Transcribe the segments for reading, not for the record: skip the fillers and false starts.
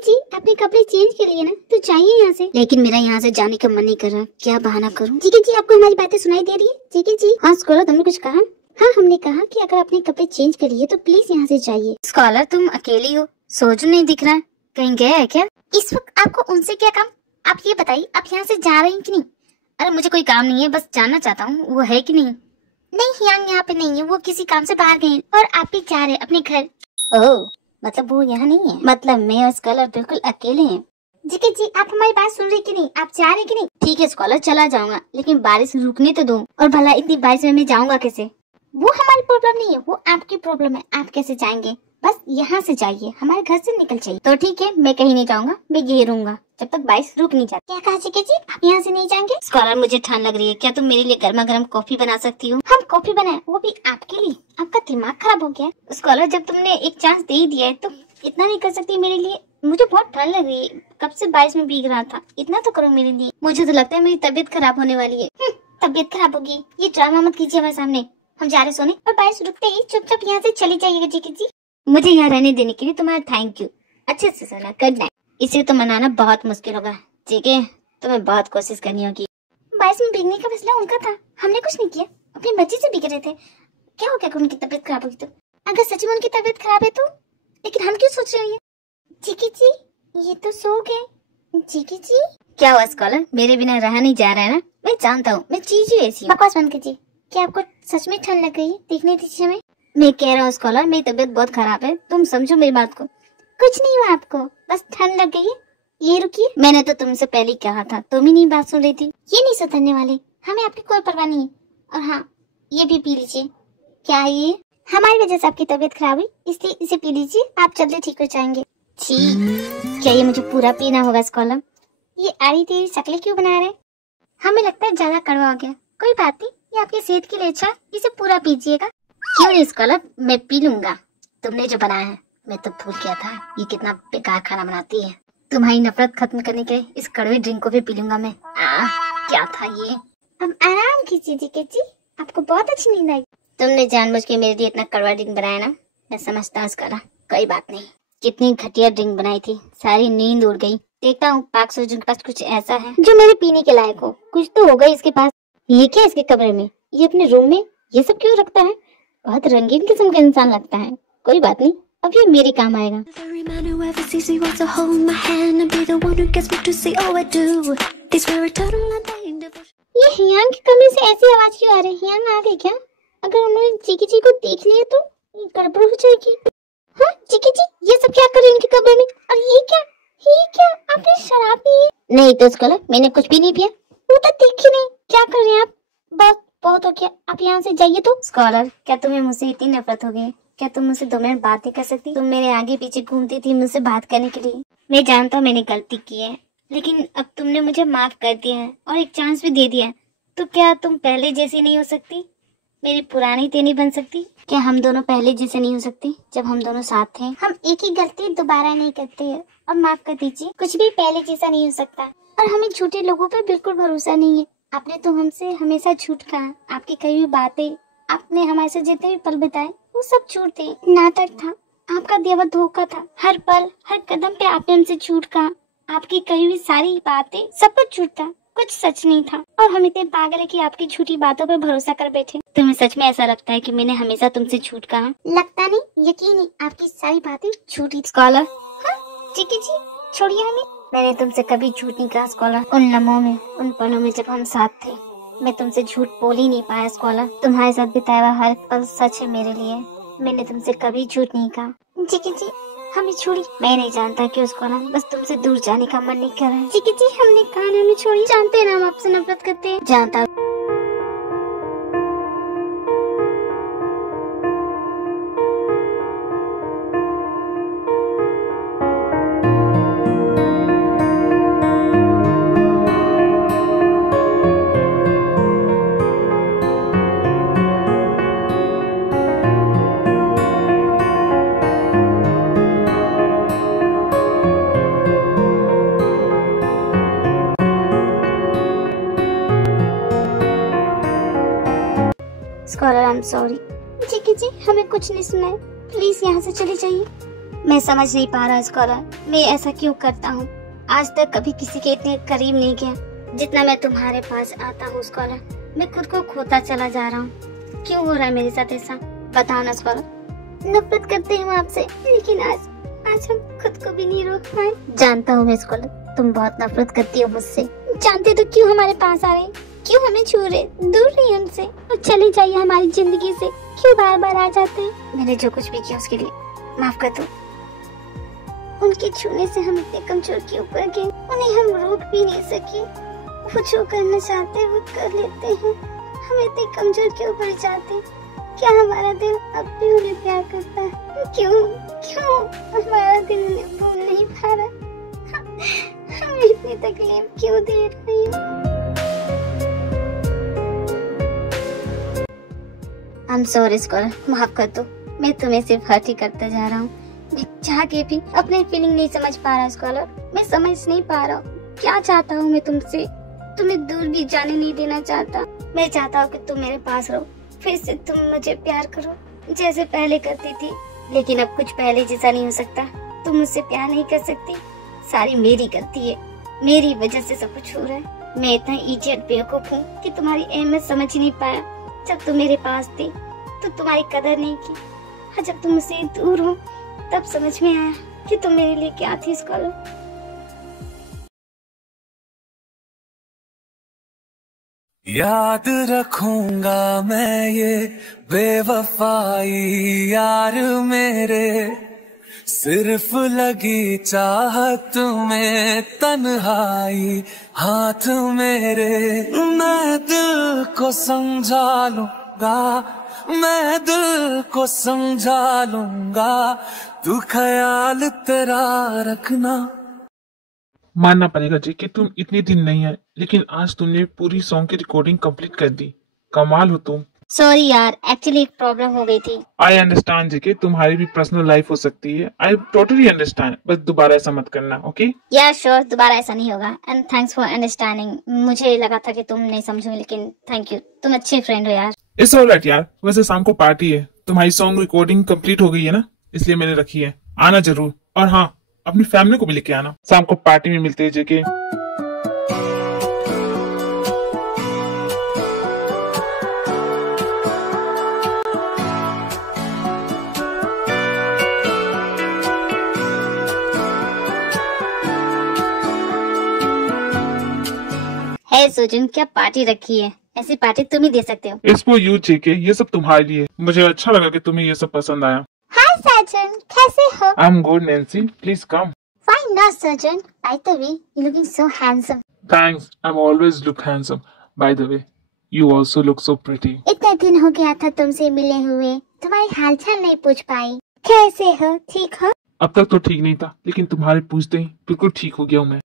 जी अपने कपड़े चेंज कर लिए ना, तो जाइए यहाँ से। लेकिन मेरा यहाँ से जाने का मन नहीं कर रहा, क्या बहाना करूँ? जीके जी आपको हमारी बातें सुनाई दे रही है? जीके जी हाँ स्कॉलर तुमने कुछ कहा? हाँ हमने कहा कि अगर अपने कपड़े चेंज कर लिए तो प्लीज यहाँ से जाइए। स्कॉलर तुम अकेली हो, सोचो नहीं दिख रहा, कहीं गए है क्या? इस वक्त आपको उनसे क्या काम? आप ये बताइए आप यहाँ से जा रही हैं कि नहीं? अरे मुझे कोई काम नहीं है, बस जानना चाहता हूँ वो है कि नहीं। नहीं हियांग यहाँ पे नहीं है, वो किसी काम से बाहर गए और आप भी जा रहे अपने घर। ओह मतलब वो यहाँ नहीं है, मतलब मैं और स्कॉलर बिल्कुल अकेले हैं। जीके जी आप हमारी बात सुन रहे कि नहीं? आप जा रहे कि नहीं? ठीक है स्कॉलर चला जाऊंगा, लेकिन बारिश रुकने तो दो। और भला इतनी बारिश में मैं जाऊंगा कैसे? वो हमारी प्रॉब्लम नहीं है, वो आपकी प्रॉब्लम है, आप कैसे जाएंगे? बस यहाँ से जाइए, हमारे घर से निकल जाइए। तो ठीक है मैं कहीं नहीं जाऊंगा, मैं यही रहूंगा जब तक बारिश रुक नहीं जाती। क्या कहा जीके जी आप यहाँ से नहीं जाएंगे? स्कॉलर मुझे ठंड लग रही है, क्या तुम मेरे लिए गर्मा गर्म कॉफी बना सकती हो? हम कॉफी बनाए वो भी आपके लिए? आपका दिमाग खराब हो गया? स्कॉलर जब तुमने एक चांस दे ही दिया है तो इतना नहीं कर सकती मेरे लिए? मुझे बहुत ठंड लग रही है, कब से बारिश में भीग रहा था, इतना तो करो मेरे लिए। मुझे तो लगता है मेरी तबीयत खराब होने वाली है। तबीयत खराब होगी, ये ड्रामा मत कीजिए हमारे सामने। हम जा रहे सोने और बारिश रुकते ही चुपचाप यहाँ से चली जाइएगा जीके जी। मुझे यहाँ रहने देने के लिए तुम्हारा थैंक यू। अच्छे से सोना, गुड नाइट। इसे तो मनाना बहुत मुश्किल होगा जीके, तुम्हें बहुत कोशिश करनी होगी। बारिश में भीगने का फैसला उनका था, हमने कुछ नहीं किया, अपनी मर्जी से भीग रहे थे। क्या हो गया उनकी तबीयत खराब होगी तो? अगर सच में उनकी तबीयत खराब है तो? लेकिन हम क्यों सोच रहे हैं? जीके जी ये तो सो गए। जीके जी क्या हुआ स्कॉलर, मेरे बिना रहा नहीं जा रहा है ना? मैं जानता हूँ मैं चीज ही ऐसी हूँ। बकवास बंद कीजिए, क्या आपको सच में ठंड लग गई है? देखने दीजिए हमें। मैं कह रहा हूँ स्कॉलर मेरी तबीयत बहुत खराब है, तुम समझो मेरी बात को। कुछ नहीं हुआ आपको, बस ठंड लग गई है। ये रुकिए, मैंने तो तुमसे पहले कहा था, तुम ही नहीं बात सुन रही थी। ये नहीं सुधरने वाले, हमें आपकी कोई परवाह नहीं है। और हाँ ये भी पी लीजिए। क्या है ये? हमारी वजह से आपकी तबीयत खराब हुई, इसलिए इसे पी लीजिए, आप जल्दी ठीक हो जाएंगे। ठीक, क्या ये मुझे पूरा पीना होगा स्कॉलर? ये आड़ी तेरी शक्लें क्यों बना रहे? हमें लगता है ज्यादा कड़वा हो गया। कोई बात नहीं, ये आपकी सेहत के लिए अच्छा, इसे पूरा पीजिएगा। क्यों नहीं स्कॉलर, मैं पी लूंगा। तुमने जो बनाया है, मैं तो भूल गया था ये कितना बेकार खाना बनाती है। तुम्हारी नफरत खत्म करने के इस कड़वे ड्रिंक को भी पी लूंगा मैं। क्या था ये? अब आराम कीजिए जीके जी, आपको बहुत अच्छी नींद आई। तुमने जानबूझ के मेरे लिए इतना कड़वा ड्रिंक बनाया ना, मैं समझता हूँ स्कॉलर, कोई बात नहीं। कितनी घटिया ड्रिंक बनाई थी, सारी नींद उड़ गई। देखता हूँ पाक सूजन के पास कुछ ऐसा है जो मेरे पीने के लायक हो। कुछ तो होगा इसके पास। ये क्या इसके कमरे में, ये अपने रूम में ये सब क्यों रखता है? बहुत रंगीन किस्म का इंसान लगता है। कोई बात नहीं, अब ये मेरे काम आएगा। ये हियांग के कमरे से ऐसी आवाज क्यों आ रही है? हियांग आ गई क्या? अगर उन्होंने जीकी जी को देख लिया तो ये गड़बड़ हो जाएगी। हाँ जीकी जी ये सब क्या कर रहे हैं इनके कमरे में? और ये क्या आपने शराब पी है? नहीं तो स्कॉलर मैंने कुछ भी नहीं पिया। वो तो देखी नहीं, क्या कर रहे हैं आप? बस बहुत हो गया, आप यहाँ से जाइए। तो स्कॉलर क्या तुम्हें मुझसे इतनी नफरत हो गई? क्या तुम मुझसे 2 मिनट बात नहीं कर सकती? तुम मेरे आगे पीछे घूमती थी मुझसे बात करने के लिए। मैं जानता हूँ मैंने गलती की है, लेकिन अब तुमने मुझे माफ कर दिया है और एक चांस भी दे दिया है, तो क्या तुम पहले जैसी नहीं हो सकती? मेरी पुरानी तेनी बन सकती? क्या हम दोनों पहले जैसे नहीं हो सकती जब हम दोनों साथ थे? हम एक ही गलती दोबारा नहीं करते हैं और माफ कर दीजिए। कुछ भी पहले जैसा नहीं हो सकता और हमें झूठे लोगों पर बिल्कुल भरोसा नहीं है। आपने तो हमसे हमेशा झूठ कहा, आपकी कही हुई बातें, आपने हमारे से जितने भी पल बिताए वो सब झूठ थे, नाटक था, आपका दिया हुआ धोखा था। हर पल हर कदम पे आपने हमसे झूठ कहा, आपकी कही हुई सारी बातें सब कुछ झूठ था, कुछ सच नहीं था। और हम इतने पागल है कि आपकी झूठी बातों पर भरोसा कर बैठे। तुम्हें सच में ऐसा लगता है कि मैंने हमेशा तुमसे झूठ कहा? लगता नहीं, यकीन नहीं, आपकी सारी बातें झूठी। स्कॉलर जीके जी छोड़िए हमें। मैंने तुमसे कभी झूठ नहीं कहा स्कॉलर। उन लम्हों में, उन पलों में जब हम साथ थे, मैं तुमसे झूठ बोल ही नहीं पाया स्कॉलर। तुम्हारे साथ बिताया हुआ हर पल सच है मेरे लिए। मैंने तुमसे कभी झूठ नहीं कहा। जीके जी हमें छोड़ी। मैं नहीं जानता क्यों स्कॉलर, बस तुमसे दूर जाने का मन नहीं कर रहा है। जीके जी हमने कहा ना हमें छोड़ी। जानते हैं ना हम आपसे नफरत करते हैं। जानता scholar I am sorry. GK ji हमें कुछ नहीं सुना है, प्लीज यहाँ से चले जाइए। मैं समझ नहीं पा रहा स्कॉलर, मैं ऐसा क्यों करता हूँ। आज तक कभी किसी के इतने करीब नहीं गया जितना मैं तुम्हारे पास आता हूँ स्कॉलर। मैं खुद को खोता चला जा रहा हूँ। क्यों हो रहा है मेरे साथ ऐसा, बताओ ना स्कॉलर। नफरत करते हैं आपसे, लेकिन आज हम खुद को भी नहीं रोक पाए। जानता हूँ मैं स्कॉलर, तुम बहुत नफरत करती हो मुझसे। जानते तो क्यों हमारे पास आ रहे, क्यों हमें छू रहे, दूर नहीं हमसे, और चले जाइए हमारी जिंदगी से, क्यों बार बार आ जाते हैं। मैंने जो कुछ भी किया उसके लिए माफ कर दो। उनके छूने से हम इतने कमजोर के ऊपर गए, उन्हें हम रोक भी नहीं सके। वो जो करना चाहते हैं वो कर लेते हैं, हम इतने कमजोर के ऊपर जाते हैं। क्या हमारा दिल अब भी उन्हें प्यार करता है? क्यों हमारा दिल उन्हें भूल नहीं पा रहा? हमें इतनी तकलीफ क्यों दे रही है? I'm sorry स्कॉलर, माफ कर दो। मैं तुम्हें सिर्फ हर्ट ही करते जा रहा हूँ। मैं चाह के भी अपनी फीलिंग नहीं समझ पा रहा स्कॉलर। मैं समझ नहीं पा रहा हूँ क्या चाहता हूँ मैं तुमसे। तुम्हें दूर भी जाने नहीं देना चाहता। मैं चाहता हूँ कि तुम मेरे पास रहो, फिर से तुम मुझे प्यार करो जैसे पहले करती थी। लेकिन अब कुछ पहले जैसा नहीं हो सकता। तुम मुझसे प्यार नहीं कर सकती, सारी मेरी गलती है, मेरी वजह से सब कुछ हो रहा है। मैं इतना इडियट बेवकूफ हूँ कि तुम्हारी अहमियत समझ ही नहीं पाया। जब तुम मेरे पास थी तो तुम्हारी कदर नहीं की, और जब तुम मुझसे दूर हो तब समझ में आया कि तुम मेरे लिए क्या थी स्कॉलर। याद रखूंगा मैं ये बेवफाई यार मेरे, सिर्फ लगी चाहत में तन्हाई हाथ मेरे। मैं दिल को समझा लूंगा, मैं दिल को समझा लूंगा, तू ख्याल तेरा रखना। मानना पड़ेगा जी कि तुम इतने दिन नहीं आए, लेकिन आज तुमने पूरी सॉन्ग की रिकॉर्डिंग कंप्लीट कर दी। कमाल हो तुम। सॉरी यार, एक्चुअली एक प्रॉब्लम हो गई थी। आई अंडरस्टैंड जी कि तुम्हारी भी पर्सनल लाइफ हो सकती है। आई टोटली अंडरस्टैंड, बस दोबारा ऐसा मत करना, ओके? यार श्योर, दोबारा ऐसा नहीं होगा। And thanks for understanding. मुझे लगा था कि तुम नहीं समझोगे, लेकिन थैंक यू, तुम अच्छे फ्रेंड हो यार। इट्स ऑलराइट यार। वैसे शाम को पार्टी है, तुम्हारी सॉन्ग रिकॉर्डिंग कंप्लीट हो गई है ना, इसलिए मैंने रखी है। आना जरूर, और हाँ, अपनी फैमिली को भी लेके आना। शाम को पार्टी में मिलते हैं जेके। है सुजन, क्या पार्टी रखी है? ऐसी पार्टी तुम ही दे सकते हो। इट्स फॉर यू जेके, ये सब तुम्हारे लिए। मुझे अच्छा लगा कि तुम्हें ये सब पसंद आया। हाय सजन, कैसे हो? I am good Nancy, please come. Why not, Surgeon? By the way, you're looking so handsome. Thanks, I'm always look handsome. By the way, you also look so pretty. इतने दिन हो गया था तुमसे मिले हुए, तुम्हारी हालचाल नहीं पूछ पाई। कैसे हो, ठीक हो? अब तक तो ठीक नहीं था, लेकिन तुम्हारे पूछते ही बिल्कुल ठीक हो गया हूँ मैं।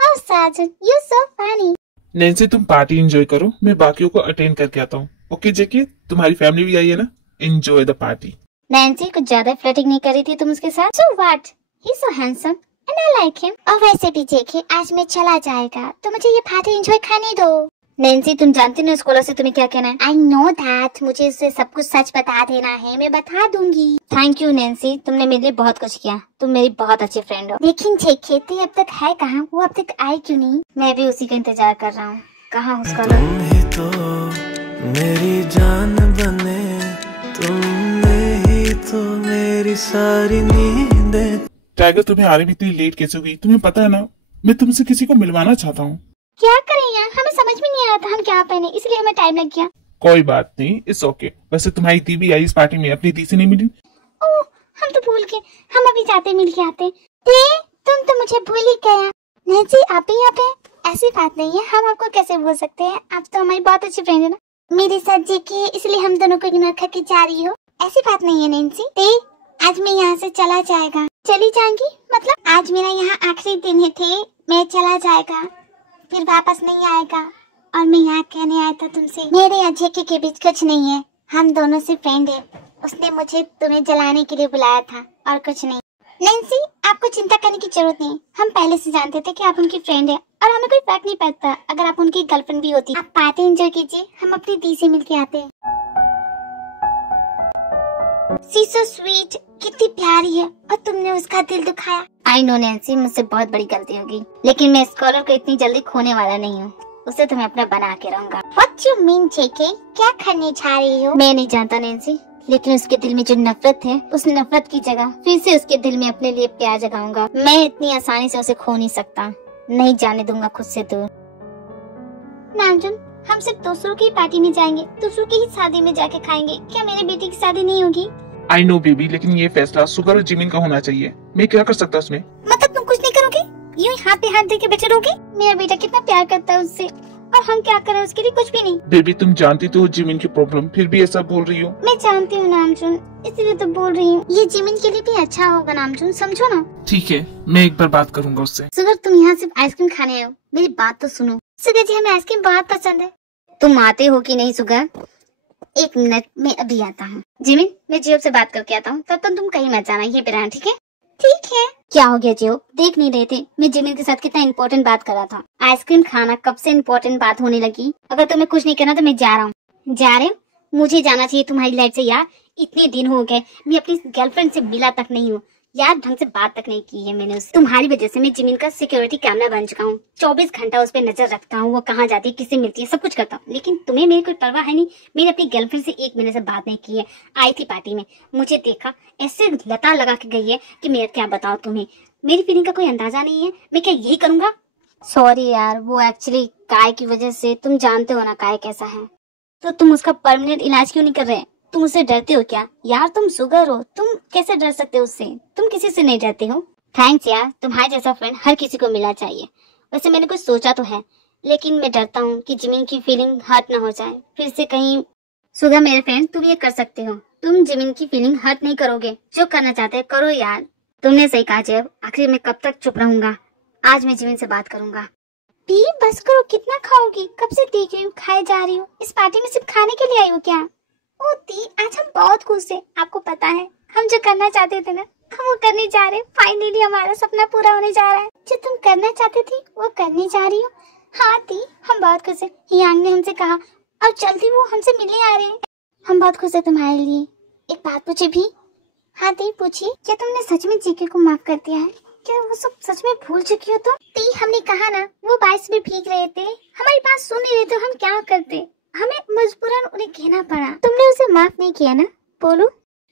Oh, Surgeon, you're so funny. Nancy, तुम पार्टी एंजॉय करो, मैं बाकियों को अटेंड करके आता हूँ। ओके जेके, तुम्हारी फैमिली भी आई है ना? Enjoy the party. नैन्सी कुछ ज्यादा फ्लर्टिंग नहीं कर रही थी तुम उसके साथ? So what? He's so handsome. And I like him. और वैसे भी जेके आज मैं चला जाएगा, तो मुझे ये पार्टी एंजॉय करने दो। नैन्सी, तुम जानती ना स्कॉलर से तुम्हें क्या कहना है। I know that. मुझे उससे सब कुछ सच बता देना है, मैं बता दूंगी। थैंक यू नैन्सी, तुमने मेरे लिए बहुत कुछ किया। तुम मेरी बहुत अच्छी फ्रेंड हो। लेकिन जेके तू अब तक है कहाँ? वो अब तक आई क्यों नहीं? मैं भी उसी का इंतजार कर रहा हूँ। कहाँ हो स्कॉलर? तुम ही तो मेरी जान बने, तुमने ही तो मेरी सारी नींदें। टाइगर, तुम्हें आ रही भी इतनी लेट कैसे हुई? तुम्हें पता है ना, मैं तुमसे किसी को मिलवाना चाहता हूँ। क्या करें यार, हमें समझ में नहीं आ रहा था हम क्या पहने, इसलिए हमें टाइम लग गया। कोई बात नहीं, इट्स ओके। वैसे तुम्हारी दी भी आई इस पार्टी में, अपनी दी से नहीं मिली? ओह, हम तो भूल गए, हम अभी जाते मिल के आते। तुम तो मुझे भूल ही गया। नैन्सी, आप भी यहाँ पे? ऐसी बात नहीं है, हम आपको कैसे भूल सकते हैं, आप तो हमारी बहुत अच्छी फ्रेंड है ना। मेरे साथ जेके, इसलिए हम दोनों को इग्नोर करके जा रही हो? ऐसी बात नहीं है नैन्सी। आज मैं यहाँ से चला जाएगा। चली जाएंगी मतलब? आज मेरा यहाँ आखिरी दिन है थे, मैं चला जाएगा, फिर वापस नहीं आएगा। और मैं यहाँ कहने आया था तुमसे, मेरे और जेके के बीच कुछ नहीं है, हम दोनों से फ्रेंड है। उसने मुझे तुम्हें जलाने के लिए बुलाया था और कुछ नहीं। नैन्सी, आपको चिंता करने की जरूरत नहीं, हम पहले से जानते थे कि आप उनकी फ्रेंड है, और हमें कोई फर्क नहीं पड़ता अगर आप उनकी गर्लफ्रेंड भी होती। आप पार्टी एंजॉय कीजिए, हम अपनी दी से मिल के आते हैं। शी सो स्वीट, कितनी प्यारी है और तुमने उसका दिल दुखाया। आई नो नैन्सी, मुझसे बहुत बड़ी गलती होगी, लेकिन मैं स्कॉलर को इतनी जल्दी खोने वाला नहीं हूँ। उसे तुम्हें अपना बना के रहूंगा। What you mean, जेके? क्या करने जा रही हो? मैं नहीं जानता नैन्सी, लेकिन उसके दिल में जो नफरत है, उस नफरत की जगह फिर से उसके दिल में अपने लिए प्यार जगाऊंगा। मैं इतनी आसानी से उसे खो नहीं सकता, नहीं जाने दूंगा खुद से दूर। नामजुन, हम सिर्फ दूसरों की पार्टी में जाएंगे, दूसरों की ही शादी में जाके खाएंगे। क्या मेरे बेटे की शादी नहीं होगी? आई नो बेबी, लेकिन ये फैसला सुगर और जिमिन का होना चाहिए। मैं क्या कर सकता उसमें? मतलब तुम कुछ नहीं करोगे? यूं हाथ पे हाथ देके बैठे रहोगे? मेरा बेटा कितना प्यार करता है उससे, और हम क्या करें उसके लिए? कुछ भी नहीं। बेबी तुम जानती तो हो जिमिन की प्रॉब्लम, फिर भी ऐसा बोल रही हो। मैं जानती हूँ नामजुन, इसलिए तो बोल रही हूँ। ये जिमिन के लिए भी अच्छा होगा नामजुन, समझो ना। ठीक है, मैं एक बार बात करूंगा उससे। सुगर, तुम यहाँ सिर्फ आइसक्रीम खाने आए हो, मेरी बात तो सुनो। सुगर जी, हमें आइसक्रीम बहुत पसंद है। तुम आते हो कि नहीं सुगर? एक मिनट में अभी आता हूँ। जिमिन, मैं जियोब से बात करके आता हूँ, तब तक तुम कहीं मत जाना, ये पे रहना, ठीक है? ठीक है। क्या हो गया जियोब, देख नहीं रहे थे मैं जिमिन के साथ कितना इम्पोर्टेंट बात कर रहा था? आइसक्रीम खाना कब से इम्पोर्टेंट बात होने लगी? अगर तुम्हें कुछ नहीं करना तो मैं जा रहा हूँ। जा रहे हो? मुझे जाना चाहिए तुम्हारी लाइफ से यार। इतने दिन हो गए मैं अपनी गर्लफ्रेंड से मिला तक नहीं हूँ यार, ढंग से बात तक नहीं की है मैंने उससे। तुम्हारी वजह से मैं जिमिन का सिक्योरिटी कैमरा बन चुका हूँ। 24 घंटा उस पर नजर रखता हूँ, वो कहाँ जाती है, किससे मिलती है, सब कुछ करता हूँ। लेकिन तुम्हें मेरी कोई परवाह है नहीं। मैंने अपनी गर्लफ्रेंड से 1 महीने से बात नहीं की है। आई थी पार्टी में, मुझे देखा, ऐसे लता लगा के गई है कि मैं क्या बताऊँ तुम्हें। मेरी फीलिंग का कोई अंदाजा नहीं है, मैं क्या यही करूंगा? सॉरी यार, वो एक्चुअली काय की वजह से, तुम जानते हो ना काय कैसा है। तो तुम उसका परमानेंट इलाज क्यों नहीं कर रहे? तुम उससे डरते हो क्या? यार तुम सुगर हो, तुम कैसे डर सकते हो उससे? तुम किसी से नहीं डरते हो। थैंक्स यार, तुम्हारे जैसा फ्रेंड हर किसी को मिलना चाहिए। वैसे मैंने कुछ सोचा तो है, लेकिन मैं डरता हूँ कि जिमिन की फीलिंग हर्ट ना हो जाए फिर से कहीं। सुगर मेरे फ्रेंड, तुम ये कर सकते हो, तुम जिमिन की फीलिंग हर्ट नहीं करोगे। जो करना चाहते है करो यार। तुमने सही कहा जेब, आखिर मैं कब तक चुप रहूंगा? आज मैं जिमिन से बात करूंगा। टी बस करो, कितना खाओगी? कब से देख रही हूँ खाए जा रही हूँ। इस पार्टी में सिर्फ खाने के लिए आई हो क्या? ओ ती, आज हम बहुत खुश हैं। आपको पता है हम जो करना चाहते थे ना, हम वो करने जा रहे हैं। फाइनली हमारा सपना पूरा होने जा रहा है। जो तुम करना चाहते थे वो करने जा रही हो। हाँ ती, हम बहुत खुश हैं। यांग ने हमसे कहा और जल्दी वो हमसे मिलने आ रहे हैं। हम बहुत खुश है तुम्हारे लिए। एक बात पूछे भी? हाँ ती पूछिए। क्या तुमने सच में जीके को माफ कर दिया है? क्या वो सब सच में भूल चुकी हो तुम? ती, हमने कहा ना, वो बारिश में भीग रहे थे, हमारी बात सुन नहीं रहे थे, हम क्या करते? हमें मजबूरन उन्हें कहना पड़ा। तुमने उसे माफ नहीं किया ना? बोलो।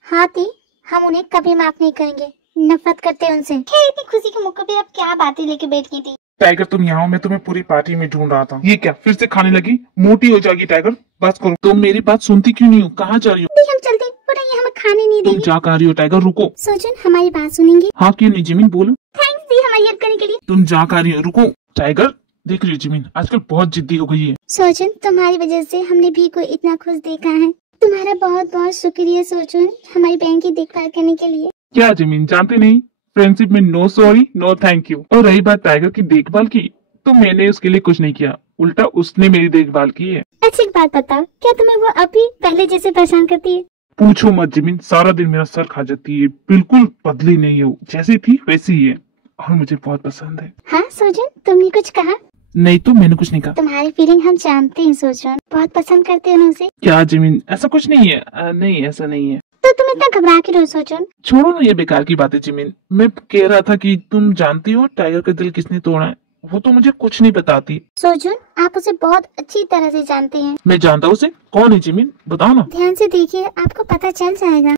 हाँ ती, हम उन्हें कभी माफ नहीं करेंगे, नफरत करते हैं उनसे। खैर, इतनी खुशी के मौके पे अब क्या बातें लेके बैठ गई थी? टाइगर तुम यहाँ हो, मैं तुम्हें पूरी पार्टी में ढूंढ रहा था। ये क्या फिर से खाने लगी? मोटी हो जाएगी टाइगर, बस करो। तुम मेरी बात सुनती क्यों नहीं हो? कहाँ जा रही हो? हम चलते, ये हमें खाने नहीं तुम देंगे। जा कर रही हो टाइगर? रुको। सोचन, हमारी बात सुनेंगे? हाँ क्यों नहीं जिमिन, बोलो। थैंक्स दी हमारी हेल्प करने के लिए। तुम जा कर रही हो, रुको। टाइगर देख रही हो जिमिन आजकल बहुत जिद्दी हो गई है। सोचन, तुम्हारी वजह से हमने भी को इतना खुश देखा है। तुम्हारा बहुत बहुत शुक्रिया सोचन, हमारी बहन की देखभाल करने के लिए। क्या जिमिन जानते नहीं, फ्रेंडशिप में no sorry no thank you. और रही बात टाइगर की देखभाल की, तो मैंने उसके लिए कुछ नहीं किया, उल्टा उसने मेरी देखभाल की है। अच्छा एक बात बताओ, क्या तुम्हें वो अभी पहले जैसे परेशान करती है? पूछो मत जिमिन, सारा दिन मेरा सर खा जाती है, बिल्कुल बदली नहीं है, जैसी थी वैसी ही है, और मुझे बहुत पसंद है। हाँ सोचन, तुमने कुछ कहा? नहीं तो मैंने कुछ नहीं कहा। तुम्हारी फीलिंग हम जानते हैं सोचन, बहुत पसंद करते हो उसे। क्या जिमिन, ऐसा कुछ नहीं है। नहीं ऐसा नहीं है। तो तुम इतना घबरा के रहो सोचन। छोड़ो ना ये बेकार की बातें जिमिन, मैं कह रहा था कि तुम जानती हो टाइगर का दिल किसने तोड़ा है? वो तो मुझे कुछ नहीं बताती। सोचन, आप उसे बहुत अच्छी तरह से जानते हैं। मैं जानता हूँ उसे। कौन है जिमिन, बताओ ना। ध्यान से देखिए, आपको पता चल जाएगा।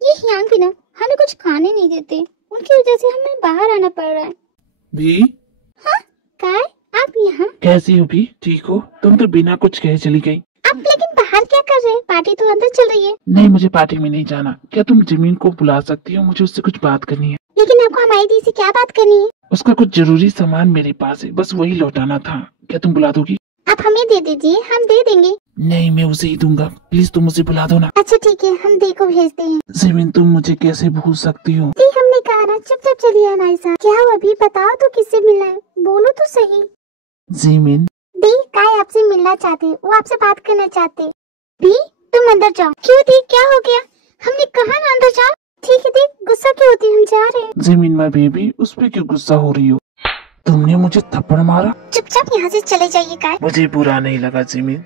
ये हियांग भी ना हमें कुछ खाने नहीं देते, उनकी वजह से हमें बाहर आना पड़ रहा है। भी? हाँ काय, आप यहाँ? कैसी हो भी? ठीक हो? तुम तो बिना कुछ कहे चली गई। आप लेकिन बाहर क्या कर रहे हैं? पार्टी तो अंदर चल रही है। नहीं मुझे पार्टी में नहीं जाना। क्या तुम जिमिन को बुला सकती हो? मुझे उससे कुछ बात करनी है। लेकिन आपको हमारी दी से क्या बात करनी है? उसका कुछ जरूरी सामान मेरे पास है, बस वही लौटाना था। क्या तुम बुला दोगी? आप हमें दे दीजिए, हम दे देंगे। नहीं मैं उसे ही दूंगा, प्लीज तुम उसे बुला दो ना। अच्छा ठीक है, हम दी को भेजते हैं। जिमिन तुम मुझे कैसे भूल सकती हो? दी, हमने कहा ना चुपचाप चलिए हमारे साथ। क्या हुआ अभी बताओ तो, किससे मिलना है? बोलो तो सही। जिमिन। दी, काय आपसे मिलना चाहते, वो आपसे बात करना चाहते। दी, तुम अंदर जाओ। क्यों दी, क्या हो गया? हमने कहा ना अंदर जाओ। ठीक है दी, गुस्सा क्यों होती है, हम जा रहे हैं। जिमिन माय बेबी, उस पे क्यों गुस्सा हो रही हो? तुमने मुझे थप्पड़ मारा। चुपचाप यहाँ से चले जाइए काय। मुझे बुरा नहीं लगा जिमिन,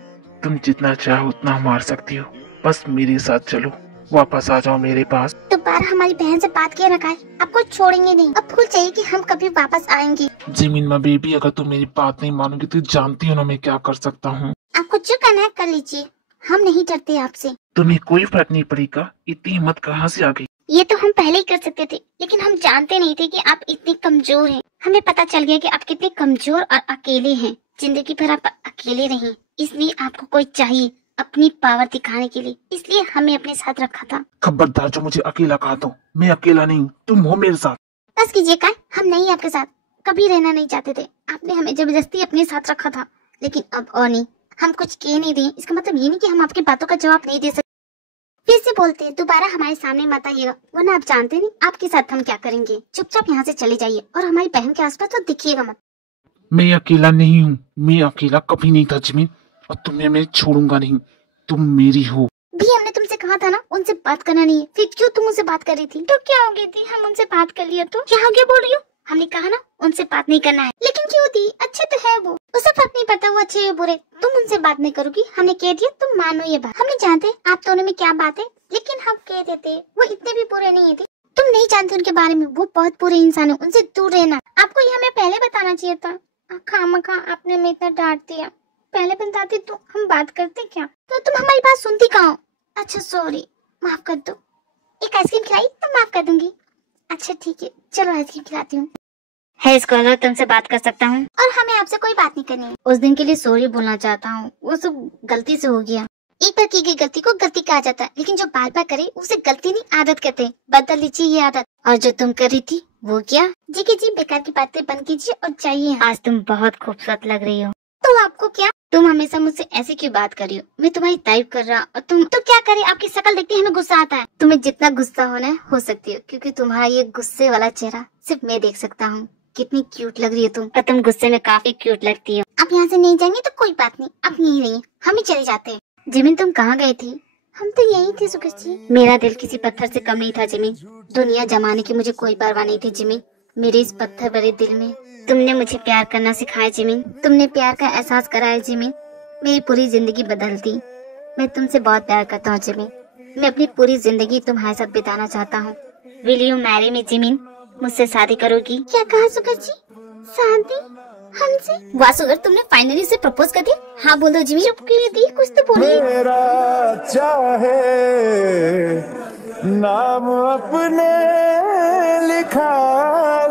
तुम जितना चाहो उतना मार सकती हो, बस मेरे साथ चलो। वापस आ जाओ मेरे पास। दोबारा हमारी बहन से बात किया रखा है, आपको छोड़ेंगे नहीं। अब भूल चाहिए कि हम कभी वापस आएंगे। जिमिन माँ बेबी, अगर तुम मेरी बात नहीं मानोगी तो जानती हो ना मैं क्या कर सकता हूँ। आपको जो करना है कर लीजिए, हम नहीं डरते आपसे। तुम्हें कोई फर्क नहीं पड़ेगा, इतनी हिम्मत कहाँ से आ गई? ये तो हम पहले ही कर सकते थे, लेकिन हम जानते नहीं थे कि आप इतने कमजोर हैं। हमें पता चल गया कि आप कितने कमजोर और अकेले हैं। जिंदगी भर आप अकेले रहे, इसलिए आपको कोई चाहिए अपनी पावर दिखाने के लिए, इसलिए हमें अपने साथ रखा था। खबरदार जो मुझे अकेला कहा तो, मैं अकेला नहीं, तुम हो मेरे साथ। बस कीजिए काय, हम नहीं आपके साथ कभी रहना नहीं चाहते थे। आपने हमें जबरदस्ती अपने साथ रखा था, लेकिन अब और नहीं। हम कुछ कह नहीं रहे, इसका मतलब ये नहीं कि हम आपकी बातों का जवाब नहीं दे सकते। फिर से बोलते हैं, दोबारा हमारे सामने मत आइएगा, वरना आप जानते नहीं आपके साथ हम क्या करेंगे। चुपचाप यहाँ से चले जाइए और हमारी बहन के आसपास तो दिखिएगा मत। मैं अकेला नहीं हूँ, मैं अकेला कभी नहीं था जिमिन, और तुम्हें मैं छोड़ूंगा नहीं, तुम मेरी हो। भी हमने तुमसे कहा था ना उनसे बात करना नहीं है, फिर क्यों तुम उनसे बात कर रही थी? तो क्या हो गई थी, हम उनसे बात कर लिया तो क्या हो गया बोल रही हो? हमने कहा ना उनसे बात नहीं करना है, लेकिन क्यों थी? अच्छे तो है वो, उसे फर्क नहीं पड़ता वो अच्छे है बुरे। तुम उनसे बात नहीं करोगी, हमने कह दिया, तुम मानो ये बात। हम नहीं जानते आप दोनों में क्या बात है, लेकिन हम कह देते वो इतने भी बुरे नहीं थे। तुम नहीं जानते उनके बारे में, वो बहुत बुरे इंसान है, उनसे दूर रहना। आपको ये हमें पहले बताना चाहिए था। खामखा आपने हमें इतना डांट दिया, पहले बताते तो हम बात करते क्या? तो तुम हमारी बात सुनती कहाँ हो? अच्छा सॉरी, माफ कर दो। एक आइसक्रीम खिलाई तो माफ कर दूंगी। अच्छा ठीक है, चलो आइसक्रीम खिलाती हूँ। है स्कॉलर, तुमसे बात कर सकता हूँ? और हमें आपसे कोई बात नहीं करनी है। उस दिन के लिए सॉरी बोलना चाहता हूँ, वो सब गलती से हो गया। एक बार की गई गलती को गलती कहा जाता है, लेकिन जो बार बार करे उसे गलती नहीं आदत कहते हैं। बदल लीजिए ये आदत। और जो तुम कर रही थी वो क्या? जी बेकार की बातें बंद कीजिए और चाहिए। आज तुम बहुत खूबसूरत लग रही हो। तो आपको क्या? तुम हमेशा मुझसे ऐसे क्यों बात कर रही हो? मैं तुम्हारी तारीफ कर रहा और तुम तो क्या करे? आपकी शक्ल देखते ही हमें गुस्सा आता है। तुम्हें जितना गुस्सा होना है हो सकती हो, क्योंकि तुम्हारा ये गुस्से वाला चेहरा सिर्फ मैं देख सकता हूँ। कितनी क्यूट लग रही हो तुम, और तुम गुस्से में काफी क्यूट लगती हो। आप यहाँ से नहीं जाएंगे तो कोई बात नहीं, आप यहीं रहिए, हम ही चले जाते हैं। जिमिन तुम कहाँ गए थी? हम तो यही थे सुकेश जी। मेरा दिल किसी पत्थर से कम नहीं था जिमिन, दुनिया जमाने की मुझे कोई परवाह नहीं थी जिमिन। मेरे इस पत्थर भरे दिल में तुमने मुझे प्यार करना सिखाया जिमिन, तुमने प्यार का एहसास कराया जिमिन। मेरी पूरी जिंदगी बदल दी। मैं तुमसे बहुत प्यार करता हूँ जिमिन, मैं अपनी पूरी जिंदगी तुम्हारे साथ बिताना चाहता हूँ। Will you marry me Jimin? मुझसे शादी करोगी? क्या कहा सुकेश जी? शादी हमसे? वाह सुगर, तुमने फाइनली से प्रपोज कर दिया। हाँ बोलो जिमिन। चुप क्यों थी, कुछ तो बोलिए। मेरा चाहे नाम अपने लिखा